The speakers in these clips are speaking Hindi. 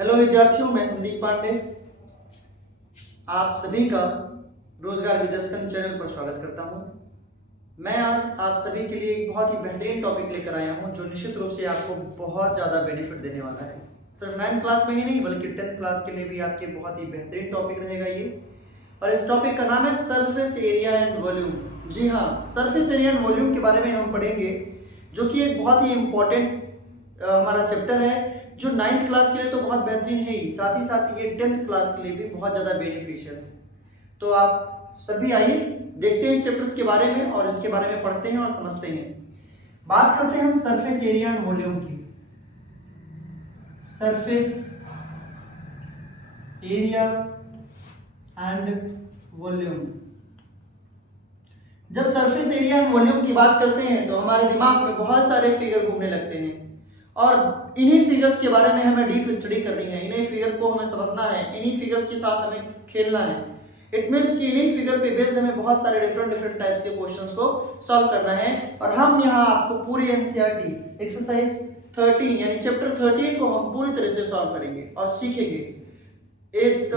हेलो विद्यार्थियों, मैं संदीप पांडे आप सभी का रोजगार विदर्शन चैनल पर स्वागत करता हूं। मैं आज आप सभी के लिए एक बहुत ही बेहतरीन टॉपिक लेकर आया हूं जो निश्चित रूप से आपको बहुत ज़्यादा बेनिफिट देने वाला है। सिर्फ 9th क्लास में ही नहीं बल्कि 10th क्लास के लिए भी आपके बहुत ही बेहतरीन टॉपिक रहेगा ये। और इस टॉपिक का नाम है सरफेस एरिया एंड वॉल्यूम। जी हाँ, सरफेस एरिया एंड वॉल्यूम के बारे में हम पढ़ेंगे, जो कि एक बहुत ही इम्पोर्टेंट हमारा चैप्टर है, जो 9th क्लास के लिए तो बहुत बेहतरीन है ही, साथ ही साथ ये 10th क्लास के लिए भी बहुत ज़्यादा बेनिफिशियल है। तो आप सभी आइए देखते हैं इस चैप्टर्स के बारे में और इनके बारे में पढ़ते हैं और समझते हैं। बात करते हैं हम सरफेस एरिया एंड वॉल्यूम की। Surface area and volume. जब सरफेस एरिया एंड वॉल्यूम की बात करते हैं तो हमारे दिमाग में बहुत सारे फिगर घूमने लगते हैं और इन्हीं फिगर्स के बारे में हमें डीप स्टडी करनी है, इन्हीं फिगर को हमें समझना है, इन्हीं फिगर्स के साथ हमें खेलना है। इट मींस कि इन्हीं फिगर पे बेस्ड हमें बहुत सारे डिफरेंट टाइप्स के क्वेश्चंस को सॉल्व करना है। और हम यहाँ आपको पूरी एनसीईआरटी एक्सरसाइज 13 यानी चैप्टर 13 को हम पूरी तरह से सॉल्व करेंगे और सीखेंगे। एक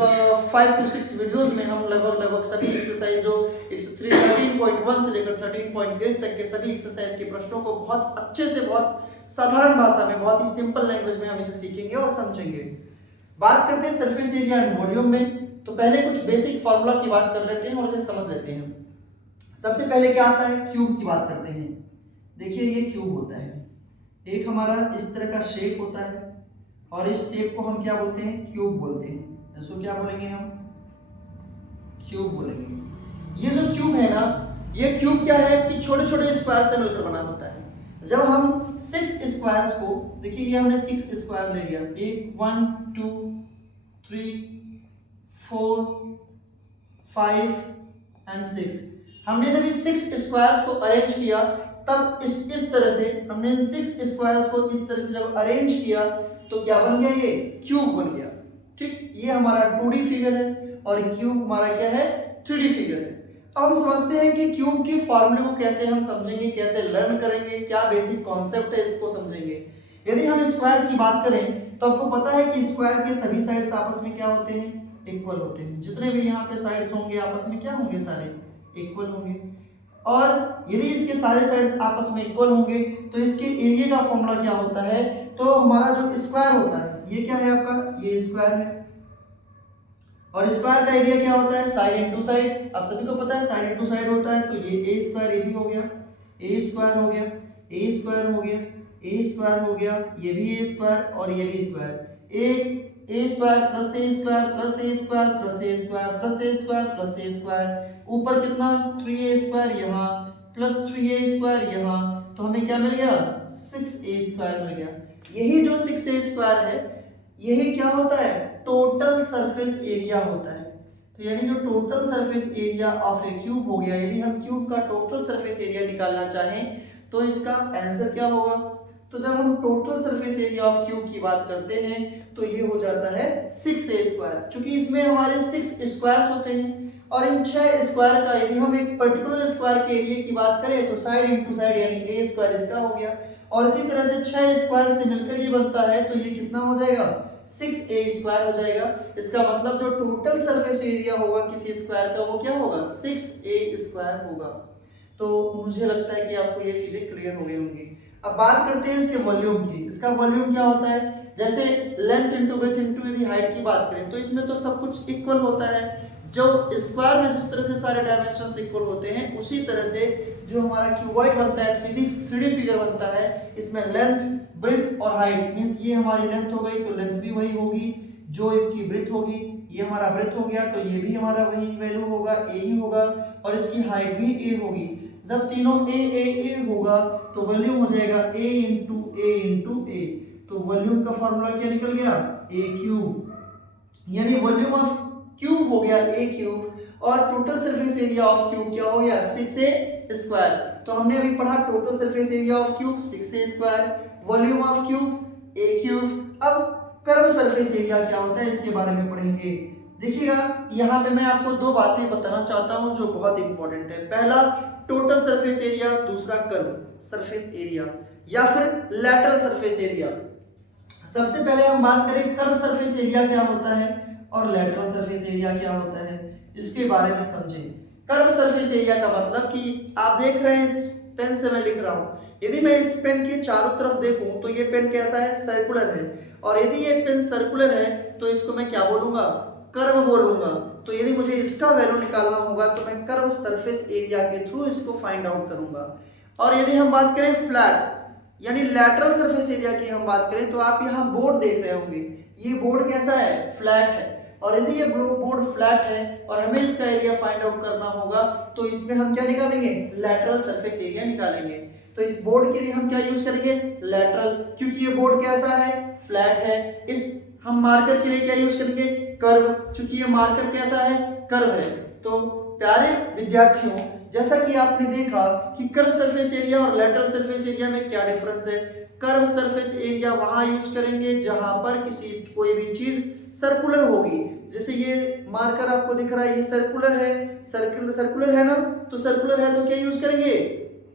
5 to 6 वीडियोस में हम लगभग सभी एक्सरसाइज जो 13.1 से लेकर 13.8 तक के सभी एक्सरसाइज के प्रश्नों को बहुत अच्छे से, बहुत साधारण भाषा में, बहुत ही सिंपल लैंग्वेज में हम इसे सीखेंगे और समझेंगे। बात करते हैं सरफेस एरिया एंड वॉल्यूम में, तो पहले कुछ बेसिक फार्मूला की बात कर लेते हैं और उसे समझ लेते हैं। सबसे पहले क्या आता है, क्यूब की बात करते हैं। देखिए ये क्यूब होता है, एक हमारा इस तरह का शेप होता है और इस शेप को हम क्या बोलते हैं, क्यूब बोलते हैं। इसको क्या बोलेंगे हम, क्यूब बोलेंगे। ये जो क्यूब है ना, ये क्यूब क्या है कि छोटे छोटे स्क्वायर से मिलकर बना होता है। जब हम 6 स्क्वायर्स को, देखिए ये हमने 6 स्क्वायर ले लिया, 1 2 3 4 5 एंड 6। हमने जब इस 6 स्क्वायर्स को अरेंज किया तब इस तरह से हमने 6 स्क्वायर्स को इस तरह से जब अरेंज किया तो क्या बन गया, ये क्यूब बन गया। ठीक, ये हमारा 2D फिगर है और क्यूब हमारा क्या है, 3D फिगर है। अब हम समझते हैं कि क्यूब के फॉर्मूले को कैसे हम समझेंगे, कैसे लर्न करेंगे, क्या बेसिक कॉन्सेप्ट है इसको समझेंगे। यदि हम स्क्वायर की बात करें तो आपको पता है कि स्क्वायर के सभी साइड्स आपस में क्या होते हैं, इक्वल होते हैं। जितने भी यहाँ पे साइड्स होंगे आपस में क्या होंगे, सारे इक्वल होंगे। और यदि इसके सारे साइड्स आपस में इक्वल होंगे तो इसके एरिया का फॉर्मूला क्या होता है, तो हमारा जो स्क्वायर होता है, ये क्या है आपका, ये स्क्वायर है। और स्क्वायर का एरिया क्या होता है, साइड इनटू साइड। आप सभी को पता है साइड इनटू साइड होता है, तो ये ए स्क्वायर, ये भी हो गया, ए स्क्वायर हो गया, ए स्क्वायर हो गया, ए स्क्वायर हो गया, ये भी ए स्क्वायर और ये भी स्क्वायर। ए स्क्वायर प्लस ए स्क्वायर प्लस ए स्क्वायर प्लस ए स्क्वायर प्लस ए स्क्वायर प्लस ए स्क्वायर, ऊपर कितना 3a स्क्वायर यहाँ प्लस 3a स्क्वायर यहाँ, तो हमें क्या मिल गया, 6a स्क्वायर मिल गया। यही जो 6a स्क्वायर है, यही क्या होता है, टोटल सरफेस एरिया होता है। तो यानी जो total surface area of A cube हो गया, यदि हम क्यूब का टोटल सरफेस एरिया निकालना चाहें तो इसका आंसर क्या होगा। तो जब हम total surface area of cube की बात करते हैं तो ये हो जाता है 6a स्क्वायर। चूंकि इसमें हमारे 6 स्क्वायर्स होते हैं और इन 6 स्क्वायर का यदि हम एक पर्टिकुलर स्क्वायर के एरिया की बात करें तो साइड इनटू साइड यानी a स्क्वायर इसका हो गया, और इसी तरह से 6 स्क्वायर से मिलकर ये बनता है, तो ये कितना हो जाएगा, 6a स्क्वायर हो जाएगा। इसका मतलब जो टोटल सरफेस एरिया होगा किसी स्क्वायर का वो क्या होगा, 6a स्क्वायर होगा। तो मुझे लगता है कि आपको ये चीजें क्लियर हो गई होंगी। अब बात करते हैं इसके वॉल्यूम की। इसका वॉल्यूम क्या होता है, जैसे लेंथ इनटू विड्थ इनटू यदि हाइट की बात करें तो इसमें तो सब कुछ इक्वल होता है। जो स्क्वायर में जिस तरह से सारे डायमेंशंस इक्वल होते हैं उसी तरह से जो हमारा क्यूबॉइड बनता है, 3D फिगर बनता है, इसमें लेंथ, ब्रेथ और हाइट, मींस ये हमारी लेंथ हो गई तो लेंथ भी वही होगी, जो इसकी ब्रेथ होगी ये हमारा ब्रेथ हो गया तो ये भी हमारा वही वैल्यू होगा, ए ही होगा, और इसकी हाइट भी ए होगी। जब तीनों ए होगा तो वॉल्यूम हो जाएगा ए इंटू ए। तो वॉल्यूम का फॉर्मूला क्या निकल गया, ए क्यूब, यानी वॉल्यूम ऑफ क्यूब हो गया ए क्यूब, और total surface area of cube क्या हो गया, 6a स्क्वायर। तो हमने अभी पढ़ा total surface area of cube 6a square, volume of cube a cube. अब कर्व सरफेस एरिया क्या होता है इसके बारे में पढ़ेंगे। देखिएगा यहाँ पे मैं आपको दो बातें बताना चाहता हूँ जो बहुत इंपॉर्टेंट है। पहला टोटल सरफेस एरिया, दूसरा कर्व सरफेस एरिया या फिर लैटरल सरफेस एरिया। सबसे पहले हम बात करें कर्व सरफेस एरिया क्या होता है और लेटरल सरफेस एरिया क्या होता है, इसके बारे में समझें। कर्व सरफेस एरिया का मतलब कि आप देख रहे हैं इस पेन से मैं लिख रहा हूं, यदि मैं इस पेन के चारों तरफ देखूं तो ये पेन कैसा है, सर्कुलर है, और यदि ये पेन सर्कुलर है तो इसको मैं क्या बोलूंगा, कर्व बोलूंगा। तो यदि मुझे इसका वैल्यू निकालना होगा तो मैं कर्व सरफेस एरिया के थ्रू इसको फाइंड आउट करूंगा। और यदि हम बात करें फ्लैट यानी लैटरल सरफेस एरिया की हम बात करें तो आप यहाँ बोर्ड देख रहे होंगे, ये बोर्ड कैसा है, फ्लैट है। और यदि ये बोर्ड फ्लैट है और हमें इसका एरिया फाइंड आउट करना होगा तो इसमें हम क्या निकालेंगे, लैटरल सरफेस एरिया निकालेंगे। तो इस बोर्ड के लिए हम क्या यूज करेंगे, लैटरल, क्योंकि ये बोर्ड कैसा है, फ्लैट है। इस हम मार्कर के लिए क्या यूज करेंगे, कर्व, क्योंकि ये मार्कर कैसा है, कर्व है। तो प्यारे विद्यार्थियों, जैसा कि आपने देखा कि कर्व सरफेस एरिया और लैटरल सरफेस एरिया में क्या डिफरेंस है। कर्व सरफेस एरिया वहां यूज करेंगे जहां पर कोई भी चीज सर्कुलर होगी, जैसे ये मार्कर आपको दिख रहा है, ये सर्कुलर है, सर्कुलर है ना, तो सर्कुलर है तो क्या यूज करेंगे,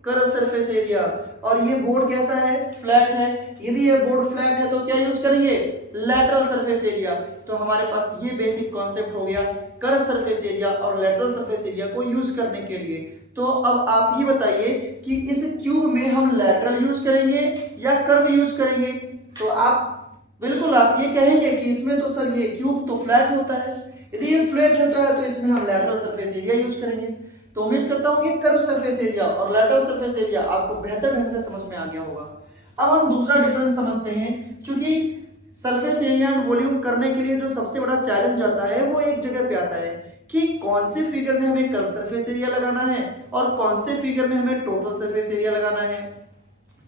कर्व सरफेस एरिया। और ये बोर्ड कैसा है, फ्लैट है, यदि ये बोर्ड फ्लैट है तो क्या यूज करेंगे, लैटरल सरफेस एरिया। तो हमारे पास ये बेसिक कॉन्सेप्ट हो गया कर्व सरफेस एरिया और लैटरल सरफेस एरिया को यूज करने के लिए। तो अब आप ही बताइए कि इस क्यूब में हम लैटरल यूज करेंगे या कर्व यूज करेंगे। तो आप बिल्कुल आप ये कहेंगे कि इसमें तो सर ये क्यूब तो फ्लैट होता है, यदि ये फ्लैट होता है तो इसमें हम लैटरल सरफेस एरिया यूज करेंगे। तो उम्मीद करता हूं कि कर्व सरफेस एरिया और लैटरल सरफेस एरिया आपको बेहतर ढंग से समझ में आ गया होगा। अब हम दूसरा डिफरेंस समझते हैं, क्योंकि सरफेस एरिया एंड वॉल्यूम करने के लिए जो सबसे बड़ा चैलेंज आता है वो एक जगह पे आता है कि कौन से फिगर में हमें कर्व सरफेस एरिया लगाना है और कौन से फिगर में हमें टोटल सरफेस एरिया लगाना है।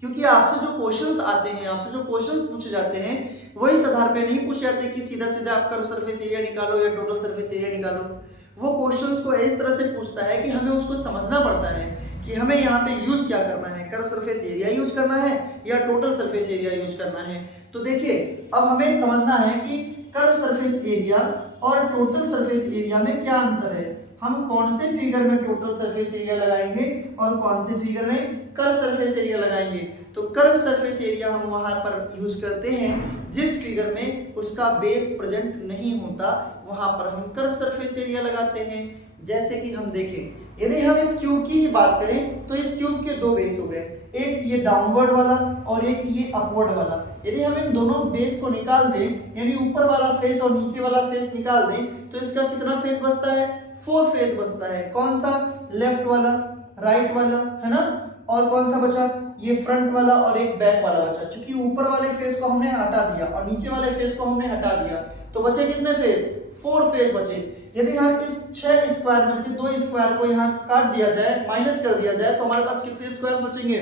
क्योंकि आपसे जो क्वेश्चंस आते हैं, आपसे जो क्वेश्चंस पूछे जाते हैं वही इस आधार पे नहीं पूछे जाते कि सीधा सीधा आप कर्व सरफेस एरिया निकालो या टोटल सरफेस एरिया निकालो। वो क्वेश्चंस को इस तरह से पूछता है कि हमें उसको समझना पड़ता है कि हमें यहाँ पे यूज क्या करना है, कर्व सरफेस एरिया यूज करना है या टोटल सरफेस एरिया यूज करना है। तो देखिए अब हमें समझना है कि कर्व सरफेस एरिया और टोटल सरफेस एरिया में क्या अंतर है। हम कौन से फिगर में टोटल सरफेस एरिया लगाएंगे और कौन से फिगर में कर्व सरफेस एरिया लगाएंगे। तो कर्व सरफेस एरिया हम वहां पर यूज करते हैं जिस फिगर में उसका बेस प्रेजेंट नहीं होता, वहां पर हम कर्व सरफेस एरिया लगाते हैं। जैसे कि हम देखें, यदि हम इस क्यूब की ही बात करें तो इस क्यूब के दो बेस हो गए, एक ये डाउनवर्ड वाला और एक ये अपवर्ड वाला। यदि हम इन दोनों बेस को निकाल दें, यानी ऊपर वाला फेस और नीचे वाला फेस निकाल दें, तो इसका कितना फेस बचता है, 4 फेस बचता है। कौन सा, लेफ्ट वाला, राइट वाला, है ना, और कौन सा बचा, ये फ्रंट वाला और एक बैक वाला बचा। क्योंकि ऊपर वाले फेस को हमने हटा दिया और नीचे वाले फेस को हमने हटा दिया, तो बचे कितने फेस, 4 फेस बचे। यदि हम इस 6 स्क्वायर में से 2 स्क्वायर को यहाँ काट दिया जाए, माइनस कर दिया जाए, तो हमारे पास कितने स्क्वायर बचेंगे,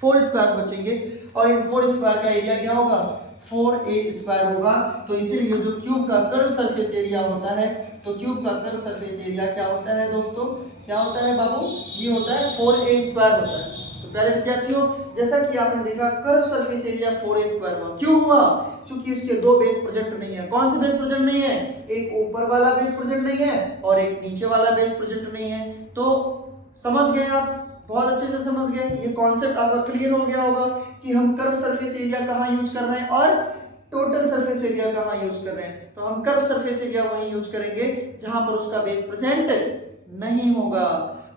4 स्क्वायर बचेंगे। और इन 4 स्क्वायर का एरिया क्या होगा, 4a स्क्वायर होगा। तो इसीलिए जो क्यूब का कर्व सरफेस एरिया होता है, तो क्यूब का कर्व सरफेस एरिया क्या होता है दोस्तों, क्या होता है बाबू, ये होता है 4a स्क्वायर होता है। तो प्यारे विद्यार्थियों, जैसा कि आपने देखा curve surface area 4a square हुआ, क्यों हुआ, क्योंकि इसके दो बेस प्रेजेंट नहीं है। कौन से बेस प्रेजेंट नहीं है, एक ऊपर वाला बेस प्रेजेंट नहीं है और एक नीचे वाला बेस प्रेजेंट नहीं है। तो समझ गए आप, बहुत अच्छे से समझ गए, ये कॉन्सेप्ट आपका क्लियर हो गया होगा कि हम कर्व सरफेस एरिया कहाँ यूज कर रहे हैं और टोटल सरफेस एरिया कहाँ यूज कर रहे हैं। तो हम कर्व सरफेस एरिया वहीं यूज करेंगे जहां पर उसका बेस प्रेजेंट नहीं होगा,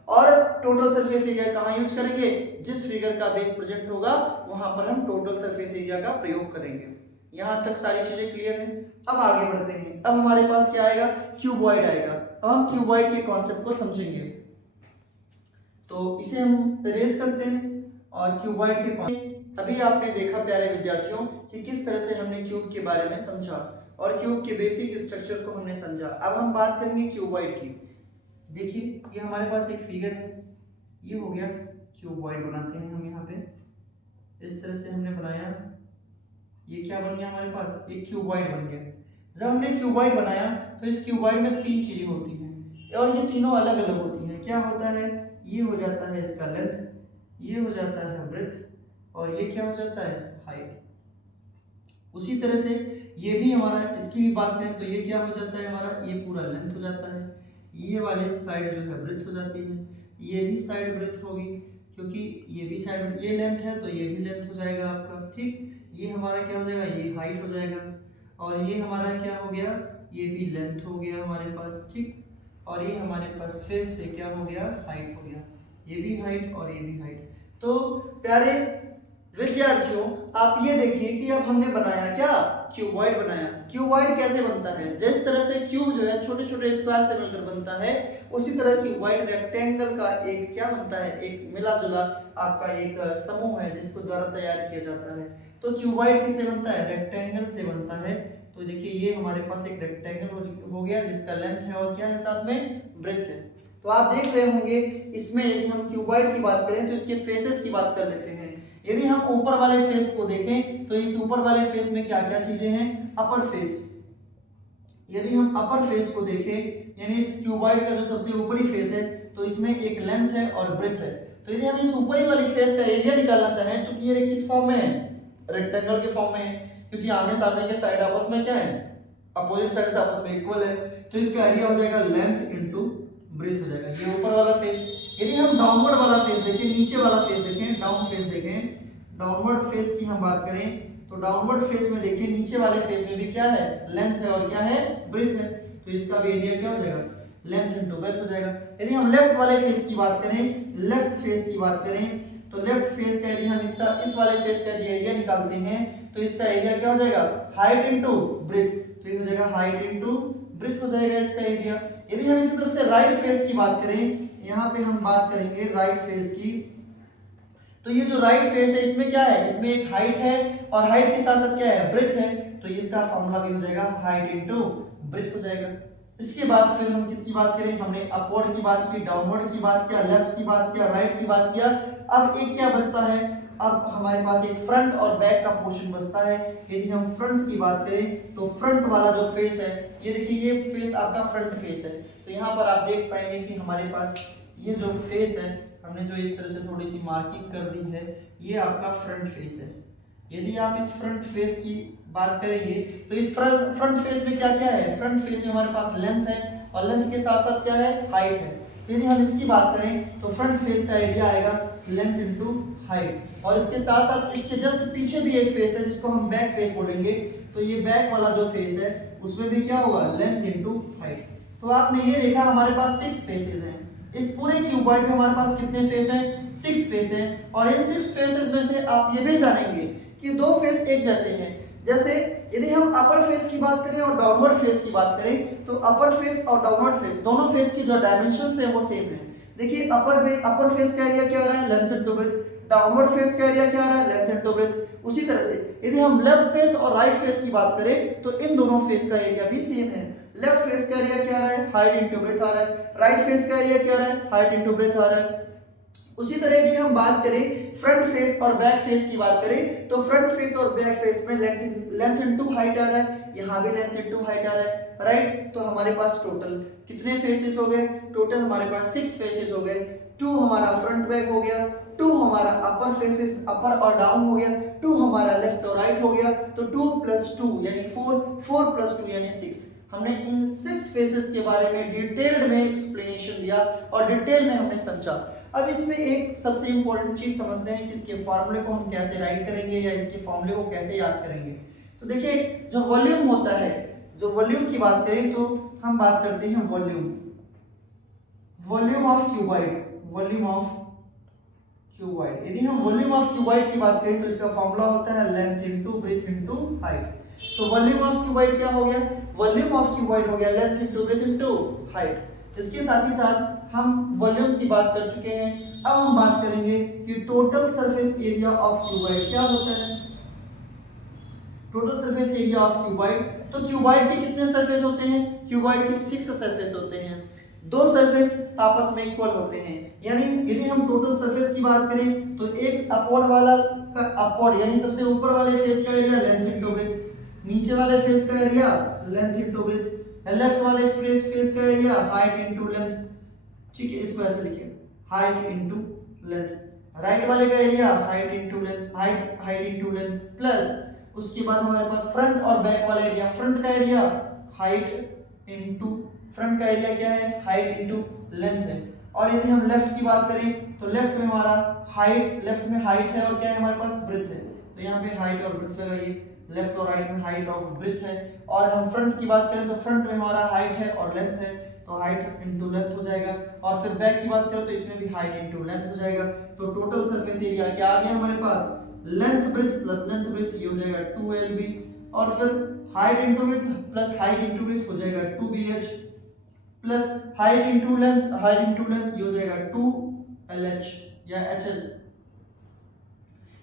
और टोटल सरफेस एरिया कहाँ यूज करेंगे, जिस फिगर का बेस प्रेजेंट होगा वहां पर हम टोटल सरफेस एरिया का प्रयोग करेंगे। यहां तक सारी चीजें क्लियर हैं। अब आगे बढ़ते हैं। अब हमारे पास क्या आएगा, क्यूबॉइड आएगा। अब हम क्यूबॉइड के कॉन्सेप्ट को समझेंगे। तो इसे हम इरेज करते हैं और क्यूबॉइड के अभी आपने देखा प्यारे विद्यार्थियों कि किस तरह से हमने क्यूब के बारे में समझा और क्यूब के बेसिक स्ट्रक्चर को हमने समझा। अब हम बात करेंगे क्यूबॉइड की। देखिए ये हमारे पास एक फिगर है, ये हो गया क्यूबॉइड। बनाते हैं हम यहाँ पे इस तरह से हमने बनाया, ये क्या बन गया हमारे पास, एक क्यूबॉइड बन गया। जब हमने क्यूबॉइड बनाया तो इस क्यूबॉइड में 3 चीजें होती हैं और ये तीनों अलग अलग होती हैं। क्या होता है, ये हो जाता है इसका लेंथ, ये हो जाता है ब्रेड्थ और ये क्या हो जाता है, हाइट। उसी तरह से ये भी हमारा, इसकी भी बात करें तो ये क्या हो जाता है हमारा, ये पूरा लेंथ हो जाता है, ये वाले साइड जो है ब्रेड्थ हो जाती है, ये भी साइड ब्रेड्थ होगी क्योंकि ये भी साइड, ये लेंथ है तो ये भी लेंथ हो जाएगा आपका, ठीक। ये हमारा क्या हो जाएगा, ये हाइट हो जाएगा। और ये हमारा क्या हो गया, ये भी लेंथ हो गया हमारे पास, ठीक। और ये हमारे पास फिर से क्या हो गया, हाइट हो गया। ये भी हाइट और ये भी हाइट। तो प्यारे विद्यार्थियों, आप ये देखिए कि अब हमने बनाया क्या, क्यूबॉइड बनाया। क्यूबॉइड कैसे बनता है, जिस तरह से क्यूब जो है छोटे छोटे स्क्वायर से मिलकर बनता है, उसी तरह क्यूबॉइड रेक्टेंगल का एक क्या बनता है, एक मिला जुला आपका एक समूह है जिसको द्वारा तैयार किया जाता है। तो क्यूबॉइड किससे बनता है, रेक्टेंगल से बनता है। तो देखिए ये हमारे पास एक रेक्टेंगल हो गया जिसका लेंथ है और क्या है साथ में, ब्रेथ है। तो आप देख रहे होंगे इसमें यदि हम क्यूबॉइड की बात करें तो इसके फेसेस की बात कर लेते हैं। यदि हम ऊपर वाले फेस को देखें तो इस ऊपर वाले फेस में क्या क्या चीजें हैं, अपर फेस। यदि हम अपर फेस को देखें यानी इस क्यूबॉइड का जो सबसे ऊपरी फेस है तो इसमें एक लेंथ है और ब्रेथ है। तो यदि हम इस ऊपरी वाली फेस का एरिया निकालना चाहें तो ये किस फॉर्म में है, रेक्टेंगल के फॉर्म में है, क्योंकि आमने सामने के साइड आपस में क्या है, अपोजिट साइड से आपस में इक्वल है। तो इसका एरिया हो जाएगा लेंथ इनटू ब्रेथ हो जाएगा, ये ऊपर वाला फेस। यदि हम डाउनवर्ड वाला फेस देखें, नीचे वाला फेस देखें, डाउन फेस देखें, डाउनवर्ड फेस की हम बात करें तो डाउनवर्ड फेस में देखिए नीचे वाले फेस में भी क्या है, लेंथ है और क्या है, ब्रेथ है। तो इसका भी एरिया क्या हो जाएगा, लेंथ इनटू ब्रेथ हो जाएगा। यदि हम लेफ्ट वाले फेस की बात करें, लेफ्ट फेस की बात करें तो लेफ्ट फेस का यदि हम इसका इस वाले फेस का यदि एरिया निकालते हैं तो इसका एरिया क्या हो जाएगा, हाइट इनटू ब्रेथ। तो ये हो जाएगा हाइट इनटू ब्रेथ हो जाएगा इसका एरिया। यदि हम इसी तरह से राइट फेस की बात करें, यहाँ पे हम बात करेंगे राइट फेस की, तो ये जो राइट फेस है इसमें क्या है, इसमें एक हाइट है और हाइट के साथ साथ क्या है, ब्रेथ है। तो इसका फॉर्मूला भी हो जाएगा हाइट इनटू ब्रेथ हो जाएगा। इसके बाद फिर हम किसकी बात करें, हमने अपवर्ड की बात की, डाउनवर्ड की बात किया, लेफ्ट की बात किया, राइट की बात किया। अब एक क्या बचता है, अब हमारे पास एक फ्रंट और बैक का पोर्शन बचता है। यदि हम फ्रंट की बात करें तो फ्रंट वाला जो फेस है, ये देखिए ये फेस आपका फ्रंट फेस है। तो यहाँ पर आप देख पाएंगे कि हमारे पास ये जो फेस है, हमने जो इस तरह से थोड़ी सी मार्किंग कर दी है, ये आपका फ्रंट फेस है। यदि आप इस फ्रंट फेस की बात करेंगे तो इस फ्रंट फेस में क्या क्या है, फ्रंट फेस में हमारे पास लेंथ है और लेंथ के साथ साथ क्या है, हाइट है। यदि हम इसकी बात करें तो फ्रंट फेस का एरिया आएगा लेंथ इनटू हाइट, और इसके साथ साथ इसके जस्ट पीछे भी एक फेस है जिसको हम बैक फेस बोलेंगे। तो ये बैक वाला जो फेस है उसमें भी क्या होगा, लेंथ इनटू हाइट। तो आपने ये देखा हमारे पास 6 फेसेस हैं। इस पूरे क्यूबॉइड में हमारे पास कितने फेस हैं, 6 फेस हैं। और इन 6 फेसेस में से आप ये भी जानेंगे कि 2 फेस एक जैसे हैं। जैसे यदि हम अपर फेस की बात करें और डाउनवर्ड फेस की बात करें तो अपर फेस और डाउनवर्ड फेस दोनों फेस की जो डायमेंशंस है वो सेम है। देखिए अपर फेस का एरिया क्या आ रहा है, length into breadth, downward face का एरिया क्या आ रहा है, लेंथ इनटू ब्रेथ। उसी तरह से यदि हम लेफ्ट फेस और राइट फेस की बात करें तो इन दोनों फेस का एरिया भी सेम है। लेफ्ट फेस का एरिया क्या आ रहा है, हाइट इनटू ब्रेथ आ रहा है, राइट फेस का एरिया क्या आ रहा है, हाइट इनटू ब्रेथ आ रहा है। उसी तरह यदि हम बात करें फ्रंट फेस और बैक फेस की बात करें तो फ्रंट फेस और बैक फेस में लेंथ इनटू हाइट आ रहा है, यहाँ भी लेंथ इनटू हाइट आ रहा है, राइट। तो हमारे पास टोटल कितने फेसेस हो गए, टोटल हमारे पास 6 फेसेस हो गए। 2 हमारा फ्रंट बैक हो गया, 2 हमारा अपर फेसेस अपर और डाउन हो गया, 2 हमारा लेफ्ट और राइट हो गया। तो 2 + 2 यानी 4, 4 + 2 यानी 6। हमने इन 6 फेसेस के बारे में डिटेल्ड में एक्सप्लेनेशन दिया और डिटेल में हमने समझा। अब इसमें एक सबसे इंपॉर्टेंट चीज समझते हैं कि इसके फॉर्मूले को हम कैसे राइट करेंगे या इसके फॉर्मूले को कैसे याद करेंगे। तो देखिए जो वॉल्यूम होता है, जो वॉल्यूम की बात करें तो हम बात करते हैं volume of cuboid, volume of cuboid. यदि हम वॉल्यूम ऑफ क्यूबॉइड की बात करें तो इसका फॉर्मूला होता है length into breadth into height. तो वॉल्यूम ऑफ क्यूबॉइड क्या हो गया, वॉल्यूम ऑफ क्यूबॉइड हो गया length into breadth into height. इसके साथ ही साथ हम वॉल्यूम की बात कर चुके हैं। अब हम बात करेंगे कि total surface area of cuboid क्या होता है। Total surface area of cuboid, तो क्यूबॉइड के कितने सरफेस होते हैं, क्यूबॉइड के 6 सरफेस होते हैं। 2 सरफेस आपस में इक्वल होते हैं। यानी यदि हम टोटल सरफेस की बात करें तो एक अपवर्ड वाला का अपवर्ड यानी सबसे ऊपर वाले फेस का एरिया लेंथ इनटू ब्रेथ, नीचे वाले फेस का area length into breadth, left वाले फेस का एरिया हाइट इनटू लेंथ। ठीक है, इसको ऐसे लिखिए हाइट इनटू लेंथ। राइट वाले का area height into length, height into length plus उसके बाद हमारे पास फ्रंट और बैक वाला एरिया, फ्रंट का एरिया हाइट इनटू फ्रंट का एरिया क्या है, हाइट इनटू लेंथ है। और यदि हम लेफ्ट की बात करें तो लेफ्ट में हमारा हाइट, लेफ्ट में हाइट है और क्या है हमारे पास ब्रेथ है। तो यहाँ पे हाइट और ब्रेथ लगाइए, लेफ्ट और राइट में हाइट और ब्रेथ है। और हम फ्रंट की बात करें तो फ्रंट में हमारा हाइट है और लेंथ है, तो हाइट इंटू लेंथ हो जाएगा। और फिर बैक की बात करें तो इसमें भी हाइट इंटू लेंथ हो जाएगा। तो टोटल सरफेस एरिया क्या आ गया हमारे पास, length breadth plus length breadth, ये हो जाएगा 2LB। और फिर height into breadth plus height into breadth हो जाएगा 2BH, plus height into length ये हो जाएगा 2LH या HL।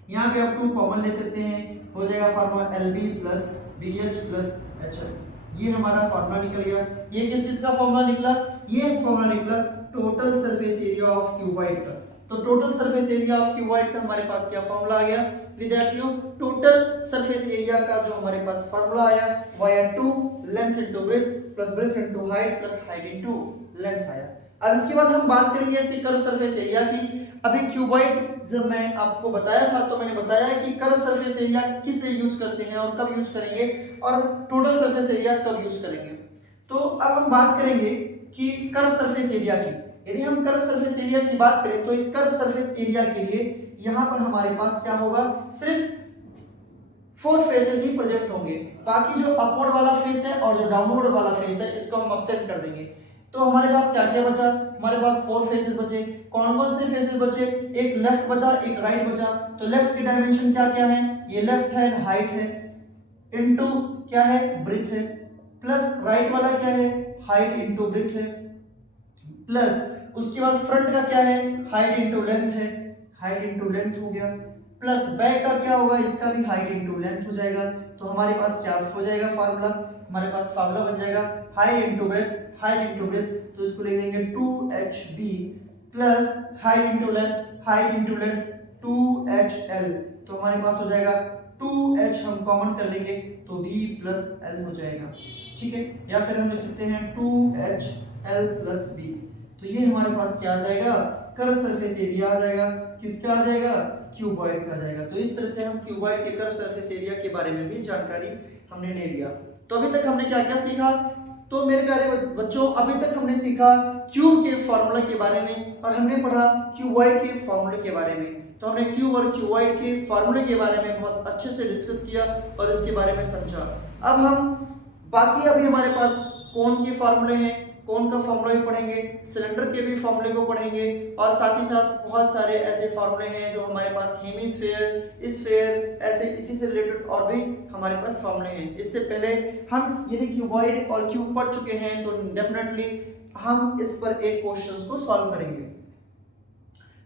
यहाँ पे आप 2 कॉमन ले सकते हैं, हो जाएगा formula LB plus BH plus HL। ये हमारा फार्मूला निकल गया। ये किस चीज का फार्मूला निकला, ये फार्मूला निकला total surface area of cuboid का। तो total surface area of cuboid का हमारे पास क्या फार्मूला आ गया विद्यार्थियों, टोटल सरफेस एरिया का जो हमारे पास फार्मूला आया वो आया 2 length into breadth plus breadth into height plus height into length आया। अब इसके बाद हम बात करेंगे इसके कर्व सरफेस एरिया की। अभी क्यूबॉइड जब मैं आपको बताया था तो मैंने बताया कि कर्व सरफेस एरिया किस लिए यूज करते हैं और कब यूज करेंगे, और टोटल सरफेस एरिया कब यूज करेंगे। तो अब हम बात करेंगे कि कर्व सरफेस एरिया की। यदि हम कर्व सरफेस एरिया की बात करें तो इस कर्व सरफेस एरिया के लिए यहाँ पर हमारे पास क्या होगा, सिर्फ 4 फेसेस ही प्रेजेंट होंगे। बाकी जो अपवर्ड वाला फेस है और जो डाउनवर्ड वाला फेस है इसको हम अपसेट कर देंगे। तो हमारे पास क्या क्या बचा, हमारे पास 4 फेसेस बचे। कौन कौन से फेसेस बचे, एक लेफ्ट बचा एक राइट बचा। तो लेफ्ट की डायमेंशन क्या क्या है, ये लेफ्ट है हाइट है, इनटू क्या है ब्रेथ है, प्लस राइट वाला क्या है हाइट इंटू ब्रेथ है, प्लस उसके बाद फ्रंट का क्या है हाइट इंटू लेंथ है, हाइट इंटू लेंथ हो गया, प्लस बैक का क्या होगा, इसका भी हाइट इंटू लेंथ हो जाएगा। तो हमारे पास क्या हो जाएगा फार्मूला, हमारे पास फार्मूला बन जाएगा height into breath, height into breath, तो इसको लिख देंगे 2HB plus height into length 2HL। तो हमारे पास हो जाएगा 2H हम कॉमन कर लेंगे तो B प्लस L हो जाएगा, ठीक है। या फिर हम लिख सकते हैं 2HL प्लस B। तो ये हमारे पास क्या आ जाएगा, कर्व सरफेस एरिया आ जाएगा। किसका आ जाएगा, क्यूबॉइड का आ जाएगा। तो इस तरह से हम क्यूबॉइड के कर्व सरफेस एरिया के बारे में भी जानकारी हमने ले लिया। तो अभी तक हमने क्या क्या सीखा, तो मेरे प्यारे बच्चों अभी तक हमने सीखा क्यूब के फॉर्मूला के बारे में और हमने पढ़ा क्यूबॉइड के फॉर्मूले के बारे में। तो हमने क्यूब और क्यूबॉइड के फॉर्मूले के बारे में बहुत अच्छे से डिस्कस किया और इसके बारे में समझा। अब हम बाकी अभी हमारे पास कोन के फॉर्मूले हैं, कोन का फॉर्मूला भी पढ़ेंगे, सिलेंडर के भी फॉर्मूले को पढ़ेंगे और साथ ही साथ बहुत सारे ऐसे फॉर्मूले हैं जो हमारे पास हेमिस्फीयर, स्फीयर, ऐसे इसी से रिलेटेड और भी हमारे पास फॉर्मूले हैं। इससे पहले हम यदि क्यूबॉइड और क्यूब पढ़ चुके हैं तो डेफिनेटली हम इस पर एक क्वेश्चन को सॉल्व करेंगे।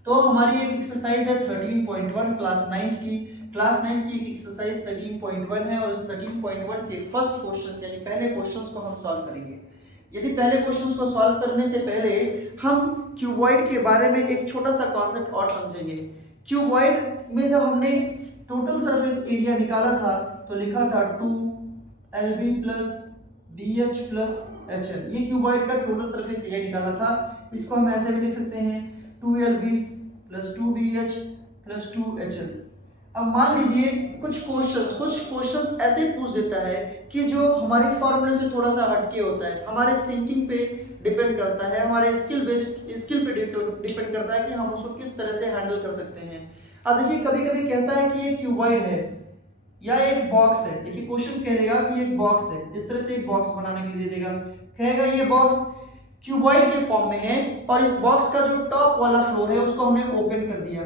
तो हमारी एक एक्सरसाइज है 13.1 क्लास 9 की। क्लास 9 की एक एक्सरसाइज 13.1 है और इस 13.1 के फर्स्ट क्वेश्चन यानी पहले क्वेश्चन को हम सॉल्व करेंगे। यदि पहले क्वेश्चन को सॉल्व करने से पहले हम क्यूबॉइड के बारे में एक छोटा सा कॉन्सेप्ट और समझेंगे। क्यूबॉइड में जब हमने टोटल सरफेस एरिया निकाला था तो लिखा था 2LB plus BH plus HL। ये क्यूबॉइड का टोटल सरफेस एरिया निकाला था। इसको हम ऐसे भी लिख सकते हैं 2LB plus 2BH plus 2HL। अब मान लीजिए कुछ क्वेश्चंस ऐसे पूछ देता है कि जो हमारे फॉर्मूले से थोड़ा सा हटके होता है, हमारे थिंकिंग पे डिपेंड करता है, हमारे स्किल पे डिपेंड करता है कि हम उसको किस तरह से हैंडल कर सकते हैं। अब देखिए कभी कभी कहता है कि ये क्यूबॉइड है या एक बॉक्स है। देखिए क्वेश्चन कह देगा कि एक बॉक्स है, इस तरह से एक बॉक्स बनाने के लिए दे देगा, कहेगा ये बॉक्स क्यूबॉइड के फॉर्म में है और इस बॉक्स का जो टॉप वाला फ्लोर है उसको हमने ओपन कर दिया।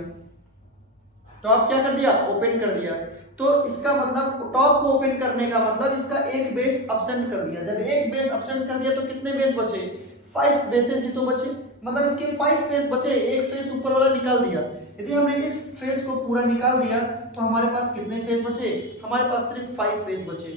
टॉप क्या कर दिया, ओपन कर दिया। तो इसका मतलब टॉप को ओपन करने का मतलब इसका एक बेस अब्सेंट कर दिया। जब एक बेस अब्सेंट कर दिया तो कितने बेस बचे, 5 बेसेस ही तो बचे, मतलब इसके 5 फेस बचे, एक फेस ऊपर वाला निकाल दिया। यदि हमने इस फेस को पूरा निकाल दिया तो हमारे पास कितने फेस बचे, हमारे पास सिर्फ 5 फेस बचे।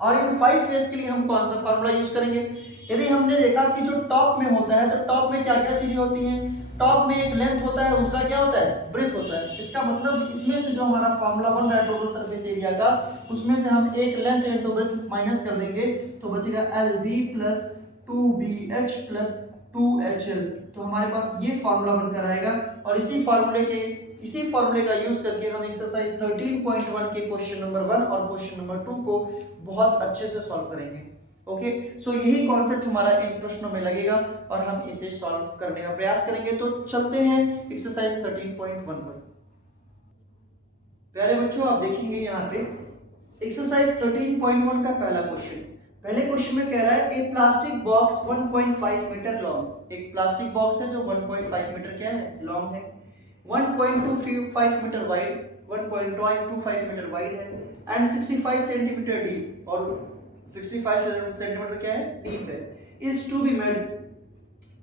और इन 5 फेस के लिए हम कौन सा फार्मूला यूज करेंगे। यदि हमने देखा कि जो टॉप में होता है तो टॉप में क्या क्या चीजें होती हैं, टॉप में एक लेंथ होता है, दूसरा क्या होता है, ब्रेथ होता है। इसका मतलब इसमें से जो हमारा फार्मूला बन रहा है टोटल सरफेस एरिया का, उसमें से हम एक लेंथ इनटू ब्रेथ माइनस कर देंगे तो बचेगा LB plus 2BH plus 2HL। तो हमारे पास ये फार्मूला बनकर आएगा और इसी फार्मूले का यूज करके हम एक्सरसाइज 13.1 के क्वेश्चन नंबर 1 और क्वेश्चन नंबर 2 को बहुत अच्छे से सॉल्व करेंगे। ओके, सो यही कॉन्सेप्ट हमारा इन प्रश्नों में लगेगा और हम इसे सॉल्व करने का प्रयास करेंगे। तो चलते हैं एक्सरसाइज 13.1 पर। प्यारे बच्चों आप देखेंगे यहाँ पे एक्सरसाइज 13.1 का पहला क्वेश्चन। पहले क्वेश्चन में कह रहा है ए प्लास्टिक बॉक्स 1.5 मीटर लॉन्ग, एक प्लास्टिक बॉक्स है जो 1.5 मीटर क्या है लॉन्ग है, 1.25 मीटर वाइड, 1.25 मीटर वाइड है एंड 65 सेंटीमीटर डीप, और 65 सेंटीमीटर क्या है डीप है, इज टू बी मेड,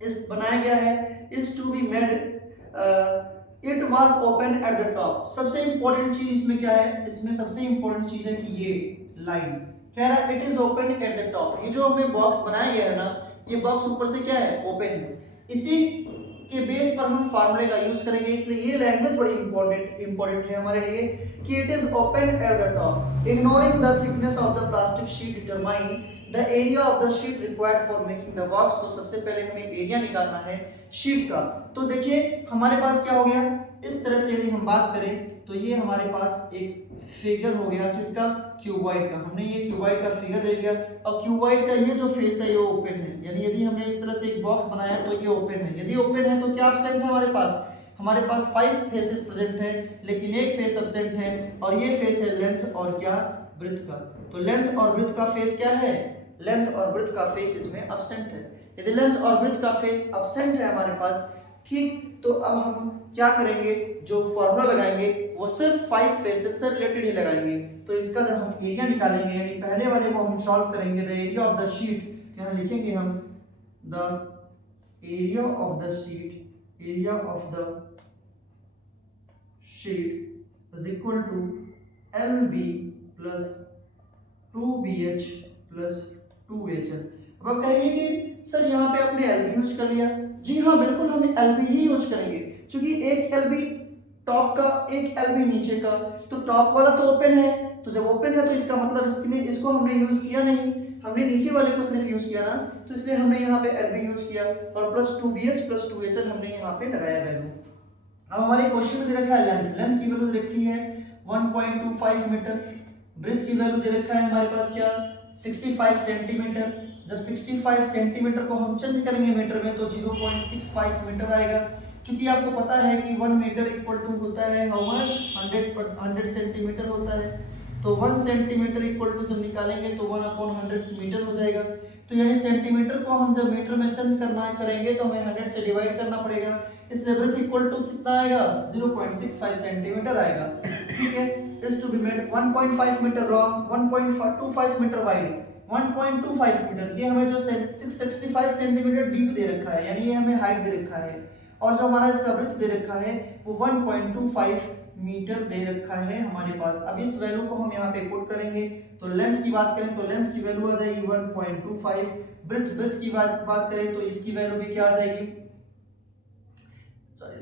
इस बनाया गया है, is to be made, it was open at the top. सबसे इंपॉर्टेंट चीज इसमें क्या है, इसमें सबसे इंपॉर्टेंट चीज है कि ये लाइन कह रहा है it is open at the top. ये जो हमें बॉक्स बनाया गया है ना, ये बॉक्स ऊपर से क्या है ओपन है। इसी के बेस पर हम फार्मूले का यूज करेंगे, इसलिए ये लैंग्वेज बड़ी इंपॉर्टेंट है हमारे लिए कि it is open at the top, ignoring the thickness of the plastic sheet determine the area of the sheet required for making the box. तो सबसे पहले हमें एरिया निकालना है शीट का। तो देखिए हमारे पास क्या हो गया, इस तरह से यदि हम बात करें तो ये हमारे पास एक फिगर हो गया किसका, क्यूबॉइड का। हमने ये क्यूबॉइड का फिगर ले लिया और क्यूबॉइड का ये जो फेस है ये ओपन है, यानी यदि हमने इस तरह से एक बॉक्स बनाया तो ये ओपन है। यदि ओपन है तो क्या एब्सेंट है हमारे पास 5 फेसेस प्रेजेंट है, लेकिन एक फेस एब्सेंट है और ये फेस है लेंथ और क्या ब्रेड्थ का। तो लेंथ और ब्रेड्थ का फेस क्या है, लेंथ और ब्रेड्थ का फेस इसमें एब्सेंट है। यदि लेंथ और ब्रेड्थ का फेस एब्सेंट है हमारे पास, ठीक, तो अब हम क्या करेंगे, जो फॉर्मूला लगाएंगे वो सिर्फ 5 फेसेस से रिलेटेड ही लगाएंगे। तो इसका जब हम एरिया निकालेंगे, यानी पहले वाले को हम सॉल्व करेंगे, the area of the sheet, यहाँ लिखेंगे हम the area of the sheet, area of the sheet is equal to LB plus 2BH plus 2HL। अब कहिए कि सर यहाँ पे आपने LB यूज कर लिया। जी हाँ, बिल्कुल हम LB ही यूज करेंगे, क्योंकि एक LB टॉप का, एक LB नीचे का। तो टॉप वाला तो ओपन है, तो जब ओपन है तो इसका मतलब इसको हमने यूज किया नहीं, हमने नीचे वाले को सिर्फ यूज किया ना, तो इसलिए हमने यहाँ पे LB यूज किया और प्लस 2BH प्लस 2HL हमने यहाँ पे लगाया वैल्यू। अब हमारे क्वेश्चन में दे रखा है लेंथ, लेंथ की वैल्यू दे रखी है 1.25 मीटर, ब्रेथ की वैल्यू दे रखा है हमारे पास क्या 65 सेंटीमीटर। जब 65 सेंटीमीटर को हम चेंज करेंगे मीटर में तो 0.65 मीटर आएगा। क्योंकि आपको पता है कि 1 मीटर इक्वल टू होता है हाउ मच 100 सेंटीमीटर होता है। तो 1 सेंटीमीटर इक्वल टू जब निकालेंगे तो 1/100 मीटर हो जाएगा। तो यानी सेंटीमीटर को हम जब मीटर में चेंज करेंगे तो हमें 100 से डिवाइड करना पड़ेगा, इसलिए ब्रेथ इक्वल टू कितना आएगा 0.65 सेंटीमीटर आएगा। ठीक है, is to be made 1.5 metre long, 1.25 metre wide, 1.25 metre, ये हमें जो 665 सेंटीमीटर डीप दे रखा है, यानी ये हमें हाइट दे रखा है, और जो हमारा इसका ब्रेथ दे रखा है वो 1.25 मीटर दे रखा है हमारे पास। अब इस वैल्यू को हम यहाँ पे पुट करेंगे, तो लेंथ की बात करें तो लेंथ की वैल्यू आ जाएगी 1.25, ब्रेथ की बात करें तो इसकी वैल्यू भी क्या आ जाएगी,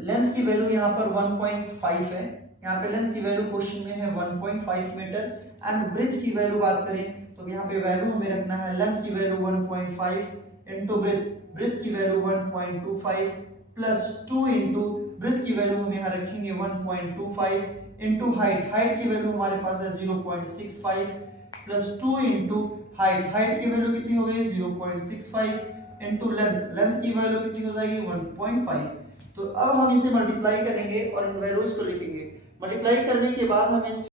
लेंथ की वैल्यू यहाँ पर 1.5 है, यहाँ पे लेंथ की वैल्यू क्वेश्चन में है 1.5 मीटर, एंड ब्रेथ की वैल्यू बात करें तो यहाँ पे वैल्यू हमें रखना है लेंथ की वैल्यू 1.5 इंटू ब्रेथ की वैल्यू 1.25 प्लस 2 इंटू ब्रेथ की वैल्यू हम यहाँ रखेंगे 1.25 इंटू हाइट की वैल्यू हमारे पास है 0.65 प्लस 2 इंटू हाइट की वैल्यू कितनी हो गई 0.65 इंटू लेंथ की वैल्यू कितनी हो जाएगी 1.5। तो अब हम इसे मल्टीप्लाई करेंगे और इन वैल्यूज को लिखेंगे। मल्टीप्लाई करने के बाद हम इस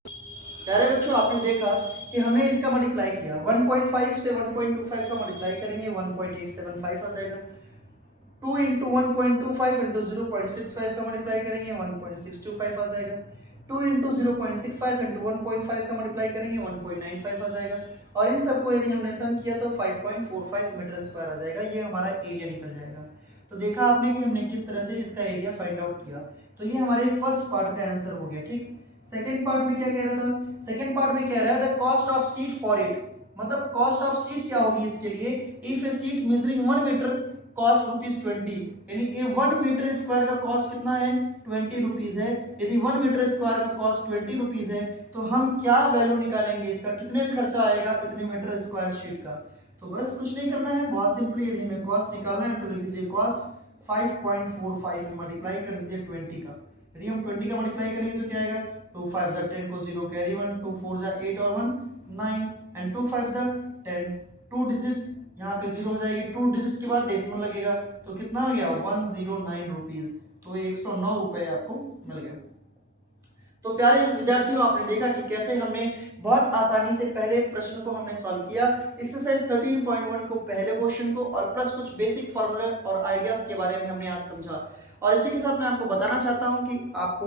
प्यारे बच्चों आपने देखा कि हमने इसका मल्टीप्लाई किया 1.5 से 1.25 का मल्टीप्लाई करेंगे 1.875 आ जाएगा, 2 इंटू 1.25 इंटू 0.65 का मल्टीप्लाई करेंगे 1.625 आ जाएगा, 2 इंटू 0.65 इंटू 1.5 का मल्टीप्लाई करेंगे 1.95 आ जाएगा, और इन सबको यदि हमने सम किया तो 5.45 मीटर स्क्वायर आ जाएगा। ये हमारा एरिया निकल जाएगा। तो देखा आपने कि हमने किस तरह से इसका एरिया फाइंड आउट किया। तो ये हमारे फर्स्ट पार्ट का आंसर हो गया। ठीक, सेकंड पार्ट में क्या कह रहा था, सेकंड पार्ट में कह रहा है the cost of seat for it, मतलब कॉस्ट ऑफ सीट क्या होगी इसके लिए, if a seat measuring 1 metre cost ₹20, यानी कि 1 मीटर स्क्वायर का कॉस्ट कितना है 20 रुपीज है। यदि 1 मीटर स्क्वायर का कॉस्ट 20 रुपीज है तो हम क्या वैल्यू निकालेंगे इसका, कितने खर्चा आएगा इतने मीटर स्क्वायर शीट का। तो बस कुछ नहीं करना है, बहुत सिंपली यदि हमें कॉस्ट निकालना है तो लिख दीजिए कॉस्ट 5.45 मल्टीप्लाई कर दीजिए 20 का। यदि हम 20 का मल्टीप्लाई करेंगे तो क्या आएगा 2 5 जा 10 को 0 कैरी 1, 2 4 जा 8 और 1 9 एंड 2 5 जा 10, 2 डिजिट्स यहाँ पे 0 हो जाएगी, 2 डिजिट्स के बाद डेसिमल लगेगा तो कितना आ गया 109 रुपीज। तो 109 रुपए आपको मिल गया। तो प्यारे विद्यार्थियों, आपने देखा कि कैसे हमने बहुत आसानी से पहले प्रश्न को हमने सॉल्व किया। एक्सरसाइज 13.1 को, पहले क्वेश्चन को और प्लस कुछ बेसिक फॉर्मूले और आइडियाज के बारे में हमने आज समझा। और इसी के साथ मैं आपको बताना चाहता हूं कि आपको,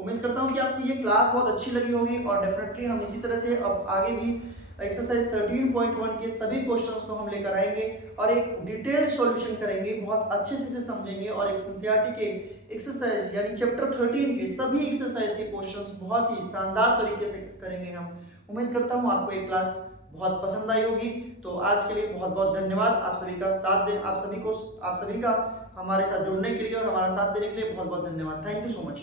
उम्मीद करता हूं कि आपको ये क्लास बहुत अच्छी लगी होगी और डेफिनेटली हम इसी तरह से अब आगे भी एक्सरसाइज 13.1 के सभी क्वेश्चंस को हम लेकर आएंगे और एक डिटेल सॉल्यूशन करेंगे, बहुत अच्छे से समझेंगे और एक एनसीईआरटी के एक्सरसाइज यानी चैप्टर 13 के सभी एक्सरसाइज के क्वेश्चंस बहुत ही शानदार तरीके से करेंगे हम। उम्मीद करता हूं आपको ये क्लास बहुत पसंद आई होगी। तो आज के लिए बहुत बहुत धन्यवाद। आप सभी का साथ दें, आप सभी का हमारे साथ जुड़ने के लिए और हमारा साथ देने के लिए बहुत बहुत धन्यवाद। Thank you so much.